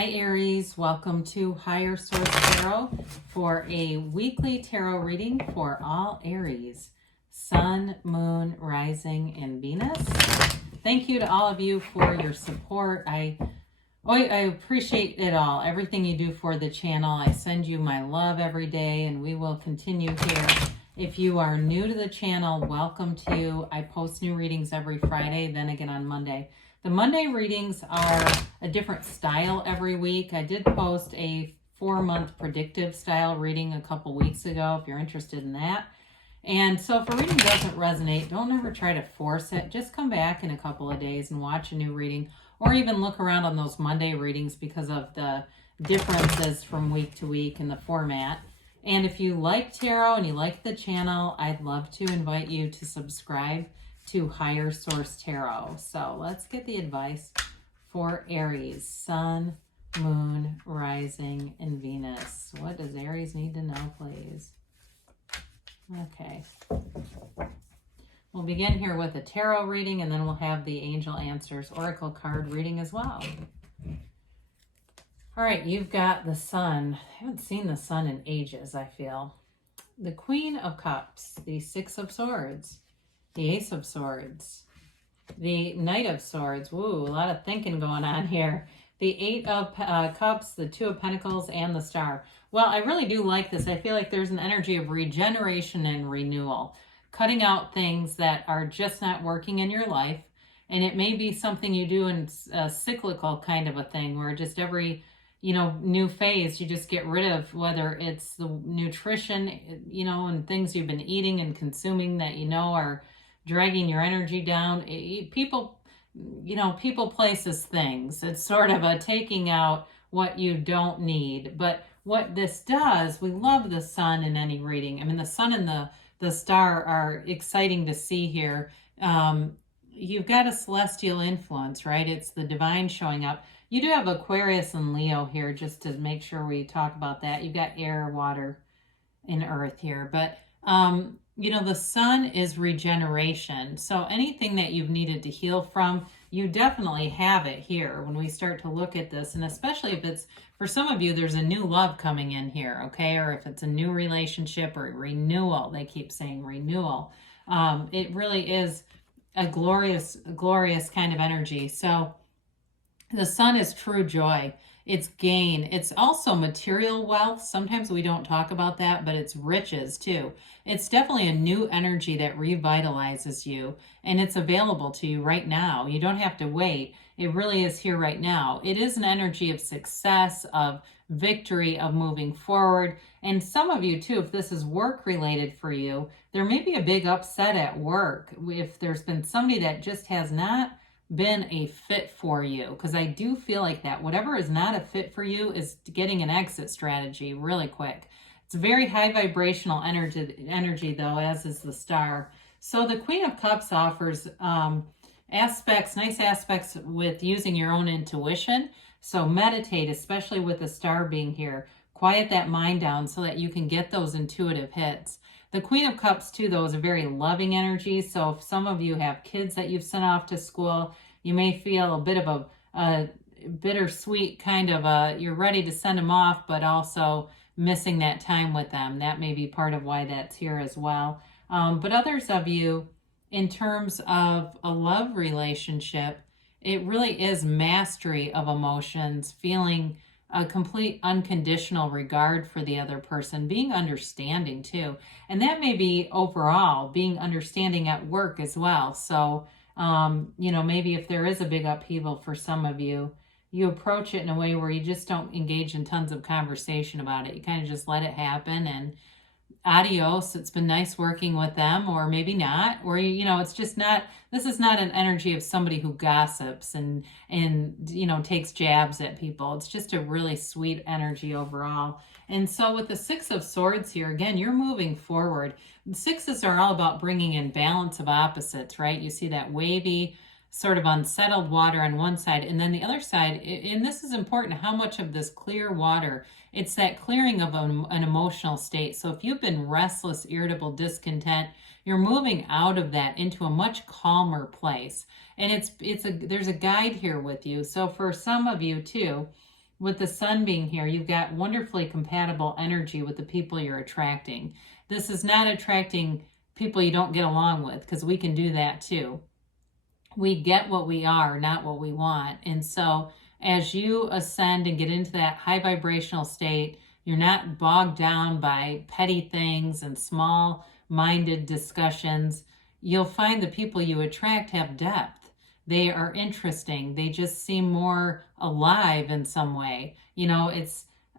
Hi Aries, welcome to Higher Source Tarot for a weekly tarot reading for all Aries, Sun, Moon, Rising, and Venus. Thank you to all of you for your support. I appreciate it all, everything you do for the channel. I send you my love every day, and we will continue here. If you are new to the channel, welcome to you. I post new readings every Friday, then again on Monday. The Monday readings are a different style every week. I did post a 4-month predictive style reading a couple weeks ago if you're interested in that. And so if a reading doesn't resonate, don't ever try to force it. Just come back in a couple of days and watch a new reading, or even look around on those Monday readings because of the differences from week to week in the format. And if you like tarot and you like the channel, I'd love to invite you to subscribe to Higher Source Tarot. So let's get the advice for Aries, Sun, Moon, Rising, and Venus. What does Aries need to know, please? Okay. We'll begin here with a tarot reading, and then we'll have the Angel Answers Oracle card reading as well. All right, you've got the Sun. I haven't seen the Sun in ages, I feel. The Queen of Cups, the Six of Swords, the Ace of Swords, the Knight of Swords. Woo, a lot of thinking going on here. The Eight of Cups, the Two of Pentacles, and the Star. Well, I really do like this. I feel like there's an energy of regeneration and renewal. Cutting out things that are just not working in your life. And it may be something you do in a cyclical kind of a thing where just every new phase, you just get rid of, whether it's the nutrition, and things you've been eating and consuming that are dragging your energy down. People, places, things. It's sort of a taking out what you don't need. But what this does, we love the Sun in any reading. I mean, the Sun and the Star are exciting to see here. You've got a celestial influence, right? It's the divine showing up. You do have Aquarius and Leo here, just to make sure we talk about that. You've got air, water, and earth here. But, the Sun is regeneration. So anything that you've needed to heal from, you definitely have it here when we start to look at this. And especially if it's, for some of you, there's a new love coming in here, okay? Or if it's a new relationship or renewal, they keep saying renewal. It really is a glorious kind of energy. So the Sun is true joy. It's gain. It's also material wealth. Sometimes we don't talk about that, but it's riches too. It's definitely a new energy that revitalizes you, and it's available to you right now. You don't have to wait. It really is here right now. It is an energy of success, of victory, of moving forward. And some of you too, if this is work related for you, there may be a big upset at work if there's been somebody that just has not been a fit for you, because I do feel like that whatever is not a fit for you is getting an exit strategy really quick. It's very high vibrational energy though, as is the Star. So the Queen of Cups offers nice aspects with using your own intuition. So meditate, especially with the Star being here. Quiet that mind down so that you can get those intuitive hits. The Queen of Cups, too, though, is a very loving energy. So if some of you have kids that you've sent off to school, you may feel a bit of a bittersweet kind of you're ready to send them off, but also missing that time with them. That may be part of why that's here as well. But others of you, in terms of a love relationship, it really is mastery of emotions, feeling a complete unconditional regard for the other person, being understanding too. And that may be overall being understanding at work as well. So, maybe if there is a big upheaval for some of you, you approach it in a way where you just don't engage in tons of conversation about it. You kind of just let it happen and adios. It's been nice working with them, or maybe not, or it's just not, this is not an energy of somebody who gossips and takes jabs at people. It's just a really sweet energy overall. And so with the Six of Swords here, again, you're moving forward. The sixes are all about bringing in balance of opposites, right? You see that wavy, sort of unsettled water on one side, and then the other side, and this is important, how much of this clear water, it's that clearing of an emotional state. So if you've been restless, irritable, discontent, you're moving out of that into a much calmer place. And there's a guide here with you. So for some of you too, with the sun being here, you've got wonderfully compatible energy with the people you're attracting. This is not attracting people you don't get along with, because we can do that too. We get what we are, not what we want. And so as you ascend and get into that high vibrational state, you're not bogged down by petty things and small-minded discussions. You'll find the people you attract have depth. They are interesting. They just seem more alive in some way. You know,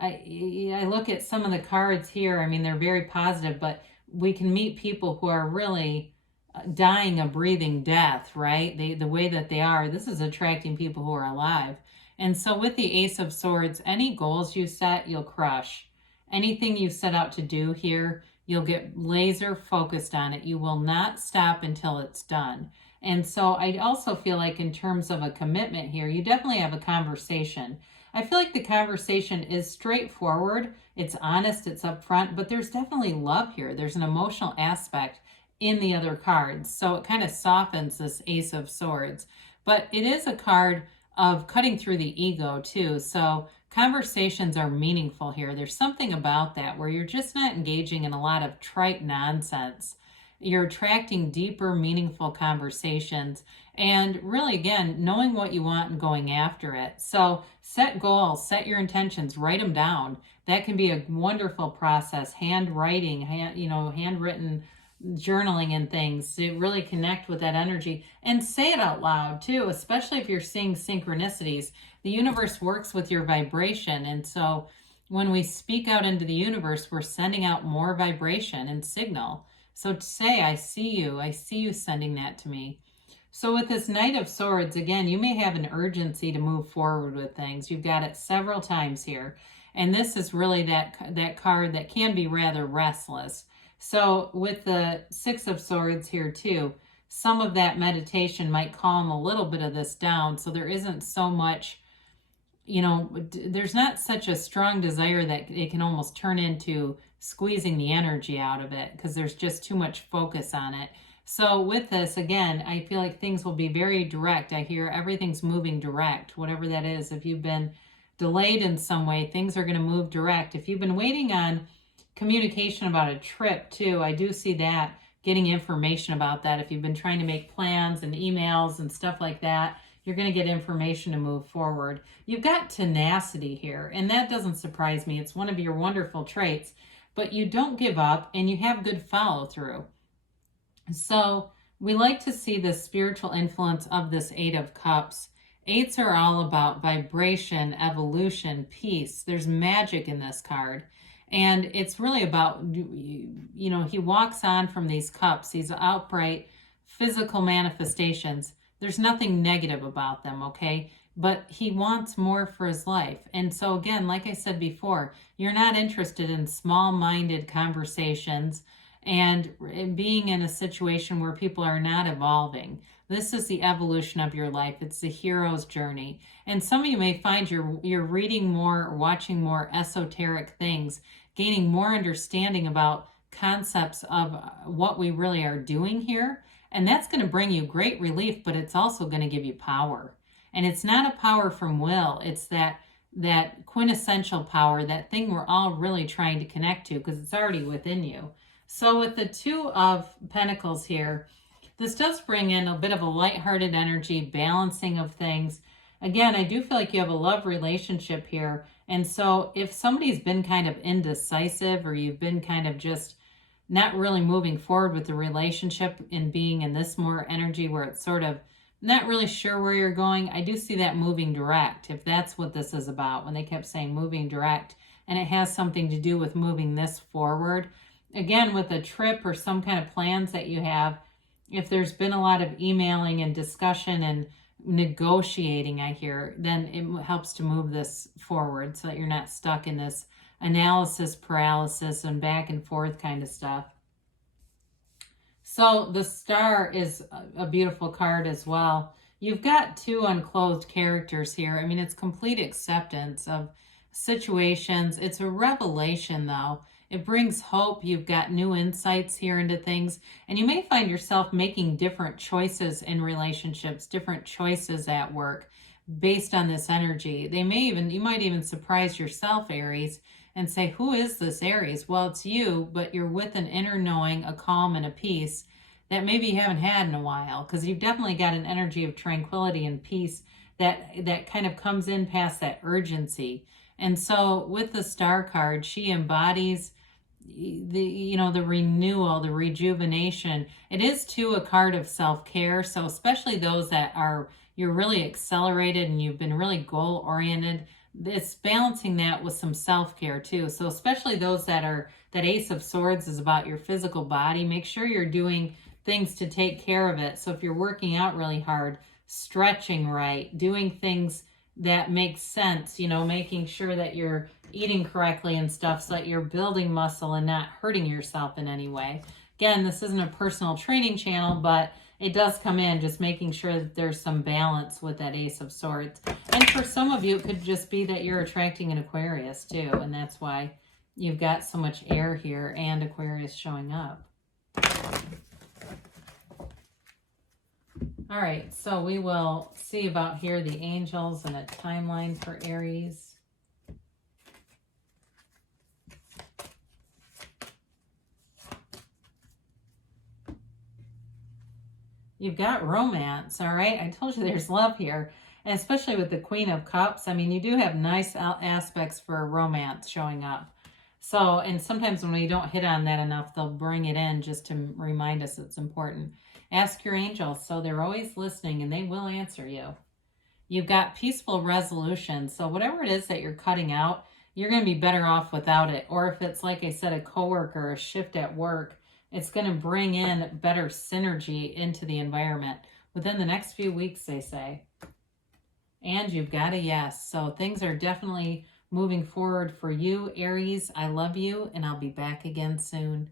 I look at some of the cards here. I mean, they're very positive, but we can meet people who are really dying a breathing death, right? The way that they are, this is attracting people who are alive. And so with the Ace of Swords, any goals you set, you'll crush. Anything you set out to do here, you'll get laser focused on it. You will not stop until it's done. And so I also feel like in terms of a commitment here, you definitely have a conversation. I feel like the conversation is straightforward. It's honest, it's upfront, but there's definitely love here. There's an emotional aspect in the other cards. So it kind of softens this Ace of Swords. But it is a card of cutting through the ego too. So conversations are meaningful here. There's something about that where you're just not engaging in a lot of trite nonsense. You're attracting deeper, meaningful conversations. And really, again, knowing what you want and going after it. So set goals, set your intentions, write them down. That can be a wonderful process. Handwriting, handwritten journaling and things to really connect with that energy, and say it out loud too, especially if you're seeing synchronicities. The universe works with your vibration, and so when we speak out into the universe, we're sending out more vibration and signal. So to say, I see you sending that to me. So with this Knight of Swords, again, you may have an urgency to move forward with things. You've got it several times here, and this is really that card that can be rather restless. So with the Six of Swords here too, some of that meditation might calm a little bit of this down. So there isn't so much, there's not such a strong desire that it can almost turn into squeezing the energy out of it, because there's just too much focus on it. So with this, again, I feel like things will be very direct. I hear everything's moving direct, whatever that is. If you've been delayed in some way, things are going to move direct. If you've been waiting on communication about a trip too, I do see that, getting information about that. If you've been trying to make plans and emails and stuff like that, you're going to get information to move forward. You've got tenacity here, and that doesn't surprise me. It's one of your wonderful traits, but you don't give up and you have good follow through. So we like to see the spiritual influence of this Eight of Cups. Eights are all about vibration, evolution, peace. There's magic in this card. And it's really about, he walks on from these cups, these outright physical manifestations. There's nothing negative about them, okay? But he wants more for his life. And so again, like I said before, you're not interested in small-minded conversations and being in a situation where people are not evolving. This is the evolution of your life. It's the hero's journey. And some of you may find you're reading more or watching more esoteric things, gaining more understanding about concepts of what we really are doing here. And that's going to bring you great relief, but it's also going to give you power. And it's not a power from will. It's that quintessential power, that thing we're all really trying to connect to, because it's already within you. So with the Two of Pentacles here, this does bring in a bit of a lighthearted energy, balancing of things. Again, I do feel like you have a love relationship here. And so if somebody's been kind of indecisive, or you've been kind of just not really moving forward with the relationship and being in this more energy where it's sort of not really sure where you're going, I do see that moving direct, if that's what this is about, when they kept saying moving direct, and it has something to do with moving this forward. Again, with a trip or some kind of plans that you have, if there's been a lot of emailing and discussion and negotiating, I hear, then it helps to move this forward so that you're not stuck in this analysis paralysis and back and forth kind of stuff. So the Star is a beautiful card as well. You've got two unclothed characters here. I mean, it's complete acceptance of situations. It's a revelation, though. It brings hope. You've got new insights here into things. And you may find yourself making different choices in relationships, different choices at work, based on this energy. You might even surprise yourself, Aries, and say, who is this Aries? Well, it's you, but you're with an inner knowing, a calm and a peace that maybe you haven't had in a while, because you've definitely got an energy of tranquility and peace that kind of comes in past that urgency. And so with the Star card, she embodies the renewal, the rejuvenation. It is too a card of self-care. So especially those that you're really accelerated and you've been really goal oriented, it's balancing that with some self-care too. So especially those that Ace of Swords is about your physical body. Make sure you're doing things to take care of it. So if you're working out really hard, stretching right, doing things that make sense, making sure that you're eating correctly and stuff so that you're building muscle and not hurting yourself in any way. Again, this isn't a personal training channel, but it does come in just making sure that there's some balance with that Ace of Swords. And for some of you, it could just be that you're attracting an Aquarius too, and that's why you've got so much air here and Aquarius showing up. All right, so we will see about here the angels and a timeline for Aries. You've got romance, all right? I told you there's love here, and especially with the Queen of Cups. I mean, you do have nice aspects for romance showing up. So, and sometimes when we don't hit on that enough, they'll bring it in just to remind us it's important. Ask your angels. So they're always listening and they will answer you. You've got peaceful resolution. So whatever it is that you're cutting out, you're going to be better off without it. Or if it's, like I said, a coworker, a shift at work, it's going to bring in better synergy into the environment within the next few weeks, they say. And you've got a yes. So things are definitely moving forward for you, Aries. I love you, and I'll be back again soon.